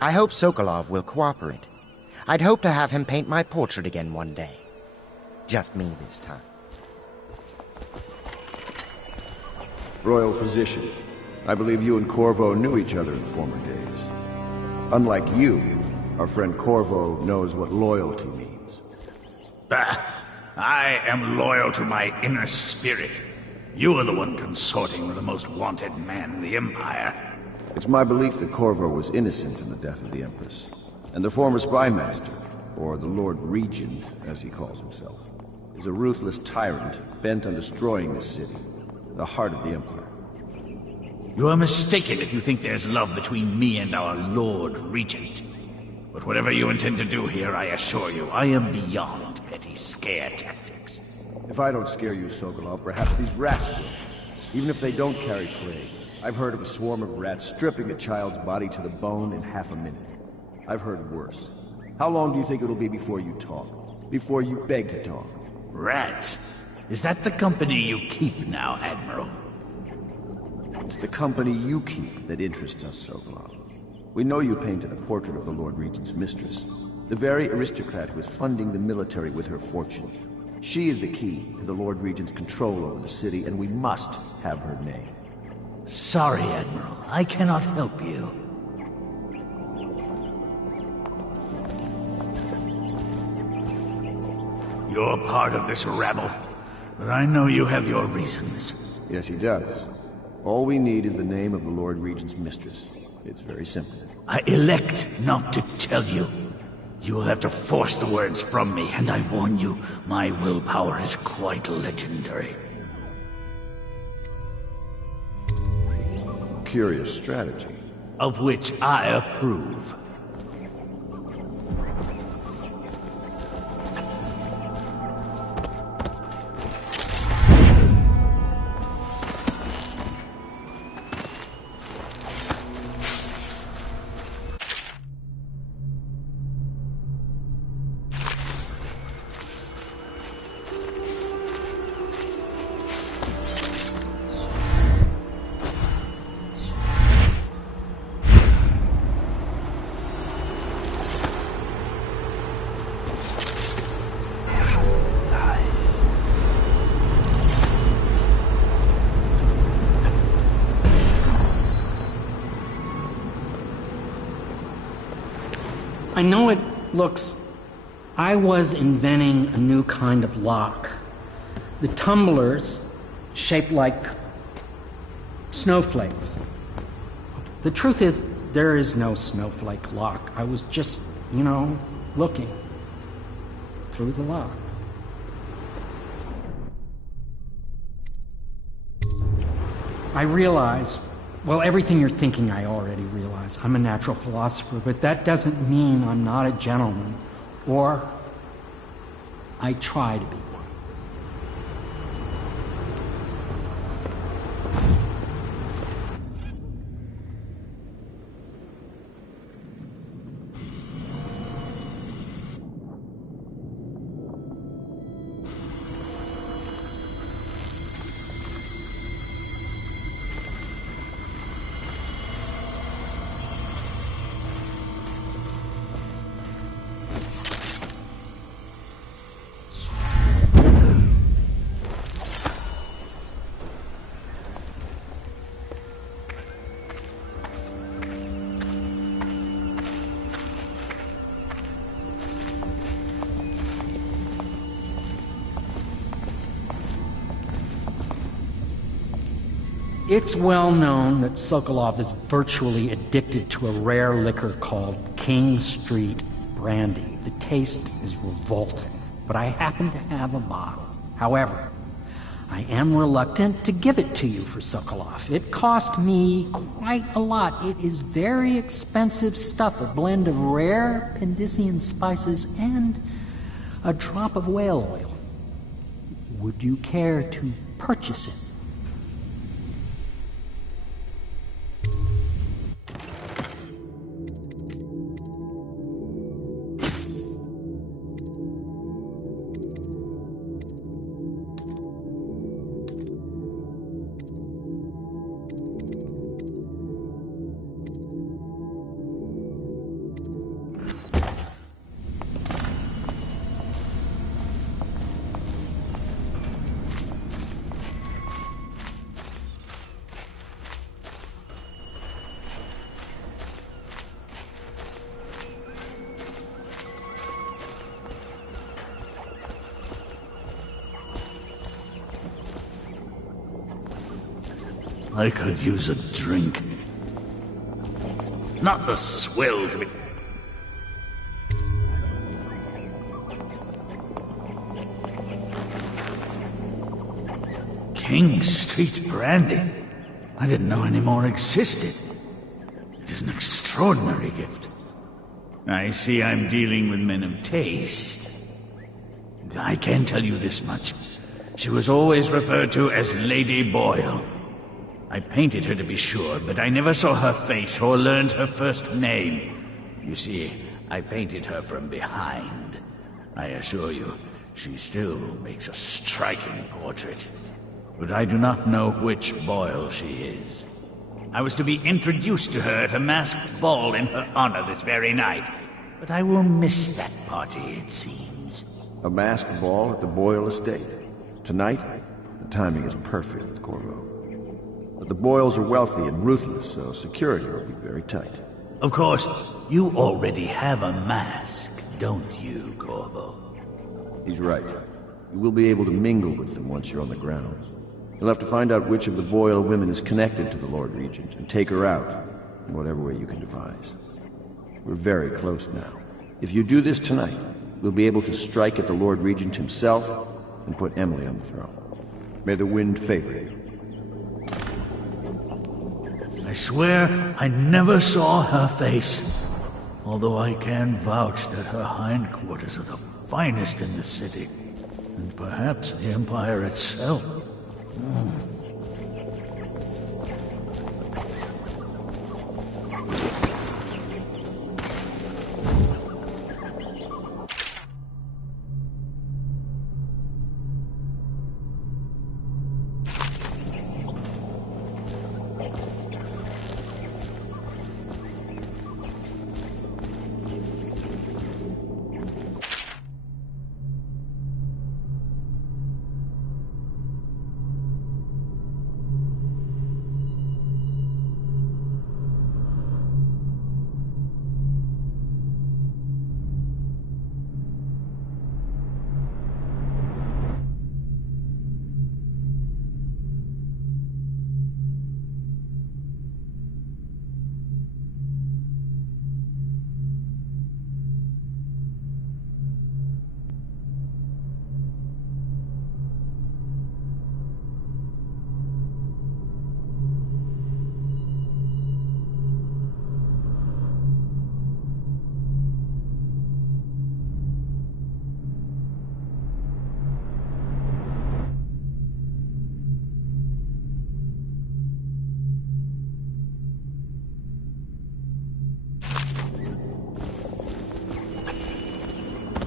I hope Sokolov will cooperate. I'd hope to have him paint my portrait again one day. Just me this time. Royal Physician, I believe you and Corvo knew each other in former days. Unlike you, our friend Corvo knows what loyalty means. I am loyal to my inner spirit. You are the one consorting with the most wanted man in the Empire. It's my belief that Corvo was innocent in the death of the Empress, and the former spy master, or the Lord Regent, as he calls himself, is a ruthless tyrant bent on destroying this city, the heart of the Empire. You are mistaken if you think there's love between me and our Lord Regent. But whatever you intend to do here, I assure you, I am beyond petty scare tactics. If I don't scare you, Sokolov, perhaps these rats will. Even if they don't carry plague. I've heard of a swarm of rats stripping a child's body to the bone in half a minute. I've heard worse. How long do you think it'll be before you talk? Before you beg to talk? Rats? Is that the company you keep now, Admiral? It's the company you keep that interests us, Sokolov. We know you painted a portrait of the Lord Regent's mistress, the very aristocrat who is funding the military with her fortune. She is the key to the Lord Regent's control over the city, and we must have her name. Sorry, Admiral. I cannot help you. You're part of this rabble, but I know you have your reasons. Yes, he does. All we need is the name of the Lord Regent's mistress. It's very simple. I elect not to tell you. You will have to force the words from me, and I warn you, my willpower is quite legendary. Curious strategy. Of which I approve. I know it looks... I was inventing a new kind of lock. The tumblers, shaped like snowflakes. The truth is, there is no snowflake lock. I was just, looking through the lock. I realize, well, everything you're thinking I already realize. I'm a natural philosopher, but that doesn't mean I'm not a gentleman, or I try to be one. It's well known that Sokolov is virtually addicted to a rare liquor called King Street Brandy. The taste is revolting, but I happen to have a bottle. However, I am reluctant to give it to you for Sokolov. It cost me quite a lot. It is very expensive stuff, a blend of rare Pendician spices and a drop of whale oil. Would you care to purchase it? I could use a drink. Not the swill to be... King Street brandy? I didn't know any more existed. It is an extraordinary gift. I see I'm dealing with men of taste. I can tell you this much. She was always referred to as Lady Boyle. I painted her to be sure, but I never saw her face or learned her first name. You see, I painted her from behind. I assure you, she still makes a striking portrait. But I do not know which Boyle she is. I was to be introduced to her at a masked ball in her honor this very night. But I will miss that party, it seems. A masked ball at the Boyle estate. Tonight? The timing is perfect, Corvo. But the Boyles are wealthy and ruthless, so security will be very tight. Of course, you already have a mask, don't you, Corvo? He's right. You will be able to mingle with them once you're on the grounds. You'll have to find out which of the Boyle women is connected to the Lord Regent and take her out in whatever way you can devise. We're very close now. If you do this tonight, we'll be able to strike at the Lord Regent himself and put Emily on the throne. May the wind favor you. I swear I never saw her face, although I can vouch that her hindquarters are the finest in the city, and perhaps the Empire itself.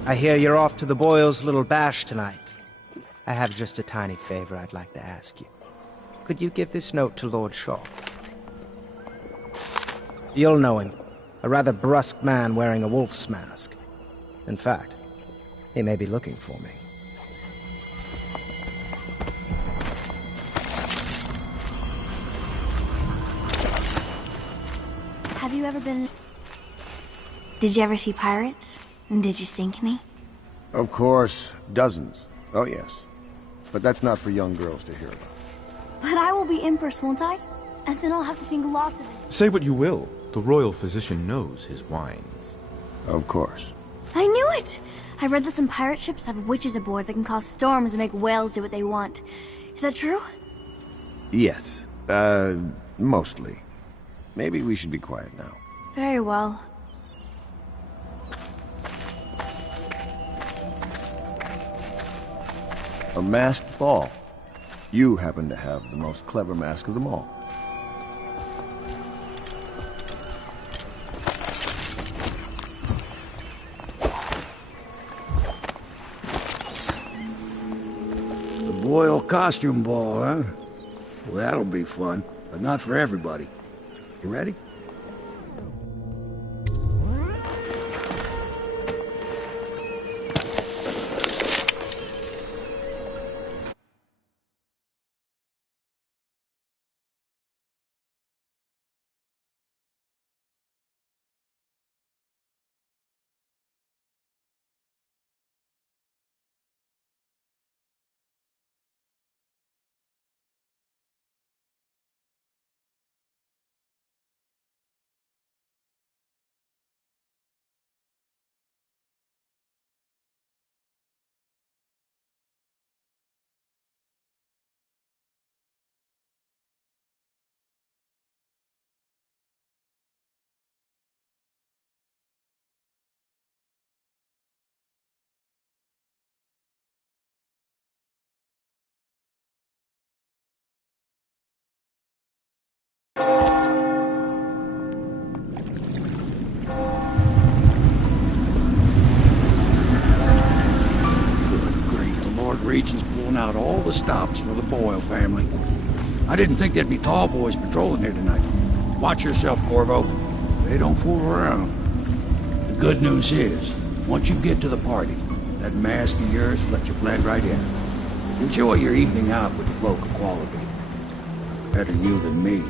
I hear you're off to the Boyles' little bash tonight. I have just a tiny favor I'd like to ask you. Could you give this note to Lord Shaw? You'll know him. A rather brusque man wearing a wolf's mask. In fact, he may be looking for me. Have you ever been... Did you ever see pirates? And did you sink any? Of course, dozens. Oh yes. But that's not for young girls to hear about. But I will be Empress, won't I? And then I'll have to sing lots of it. Say what you will. The royal physician knows his wines. Of course. I knew it! I read that some pirate ships have witches aboard that can cause storms and make whales do what they want. Is that true? Yes. Mostly. Maybe we should be quiet now. Very well. A masked ball. You happen to have the most clever mask of them all. The Boyle costume ball, huh? Well, that'll be fun, but not for everybody. You ready? Regent's pulling out all the stops for the Boyle family. I didn't think there'd be tall boys patrolling here tonight. Watch yourself, Corvo. They don't fool around. The good news is, once you get to the party, that mask of yours will let you blend right in. Enjoy your evening out with the folk of quality. Better you than me.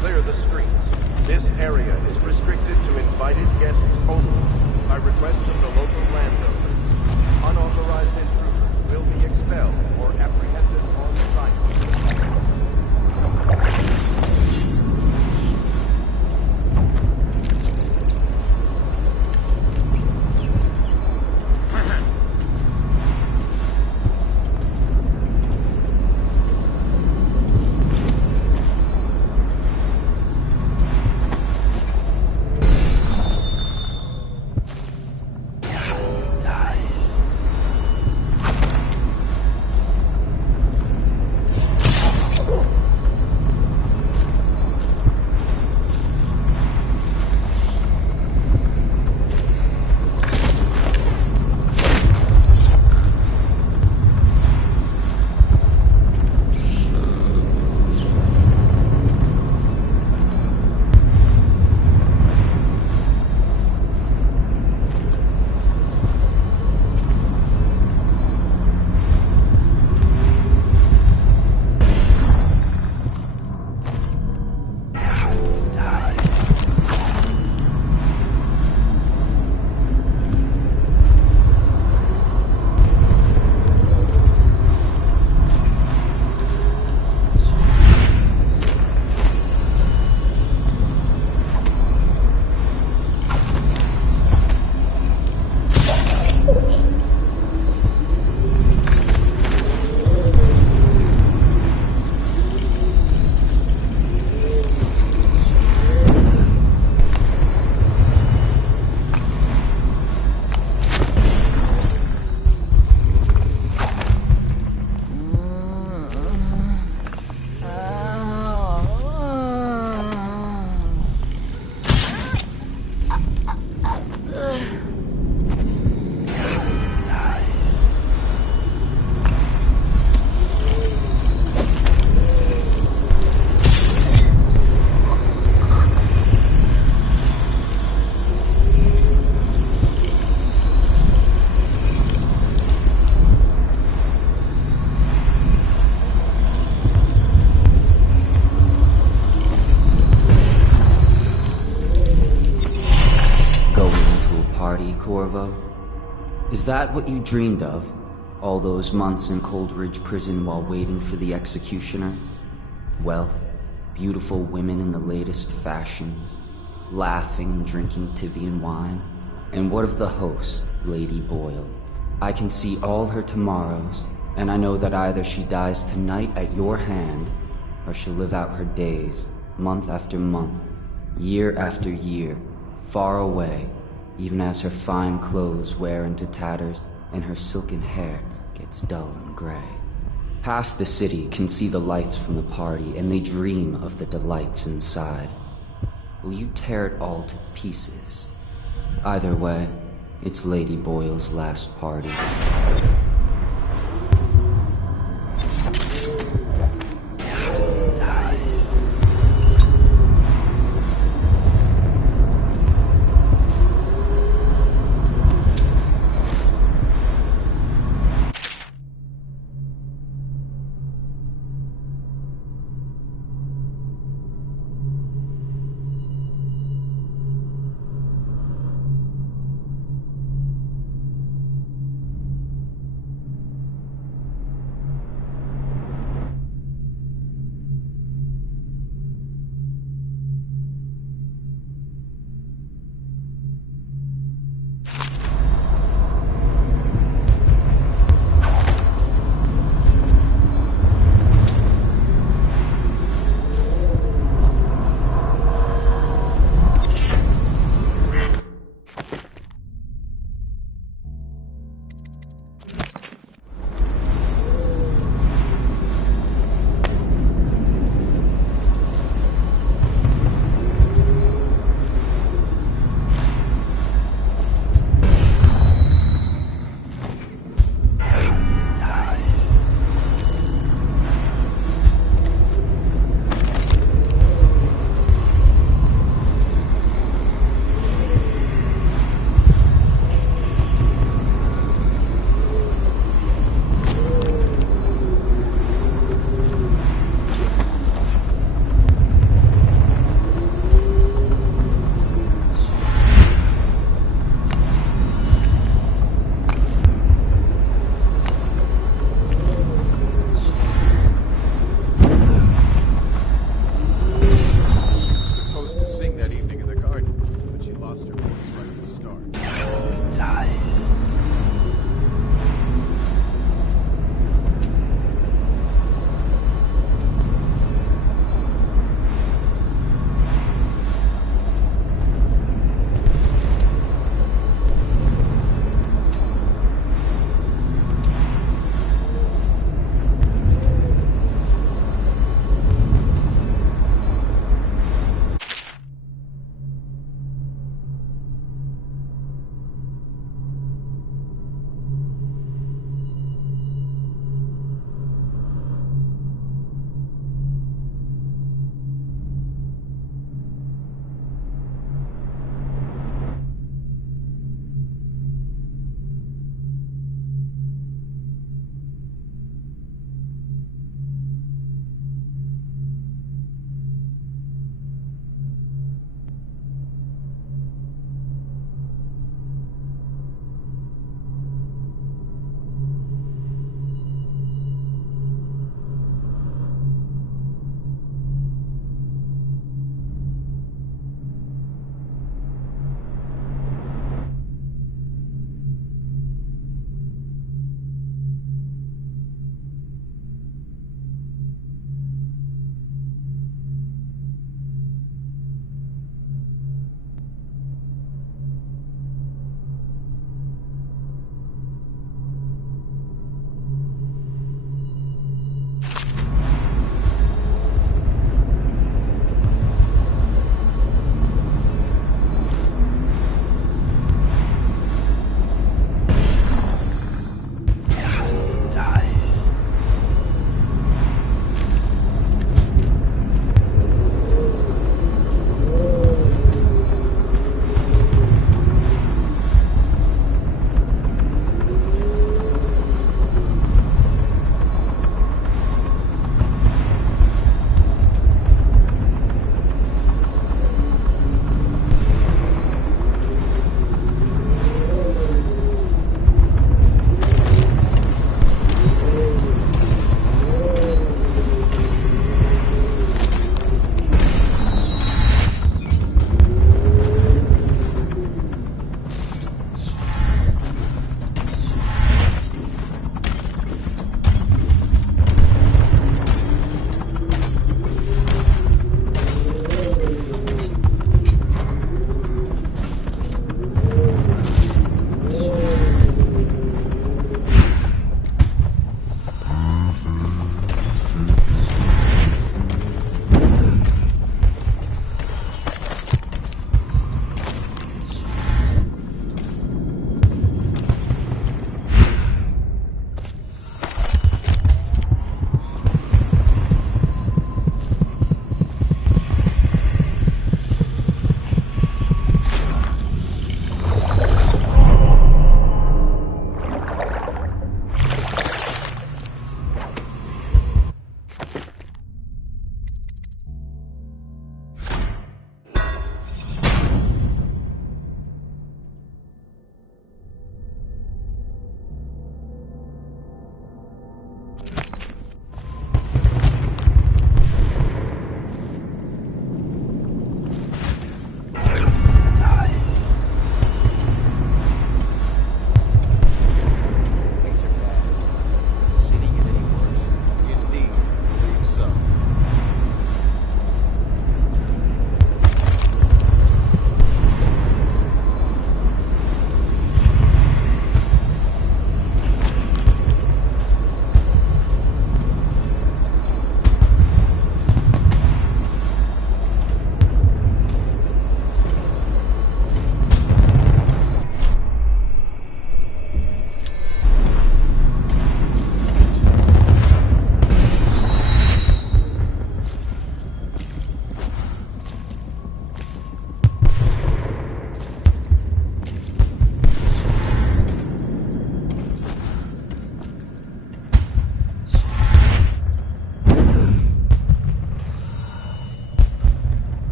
Clear the streets. This area is restricted to invited guests only, by request of the local landowner. Unauthorized intruders will be expelled or apprehended on site. Corvo? Is that what you dreamed of? All those months in Coldridge Prison while waiting for the executioner? Wealth, beautiful women in the latest fashions, laughing and drinking Tivian wine? And what of the host, Lady Boyle? I can see all her tomorrows, and I know that either she dies tonight at your hand, or she'll live out her days, month after month, year after year, far away, even as her fine clothes wear into tatters and her silken hair gets dull and gray. Half the city can see the lights from the party, and they dream of the delights inside. Will you tear it all to pieces? Either way, it's Lady Boyle's last party.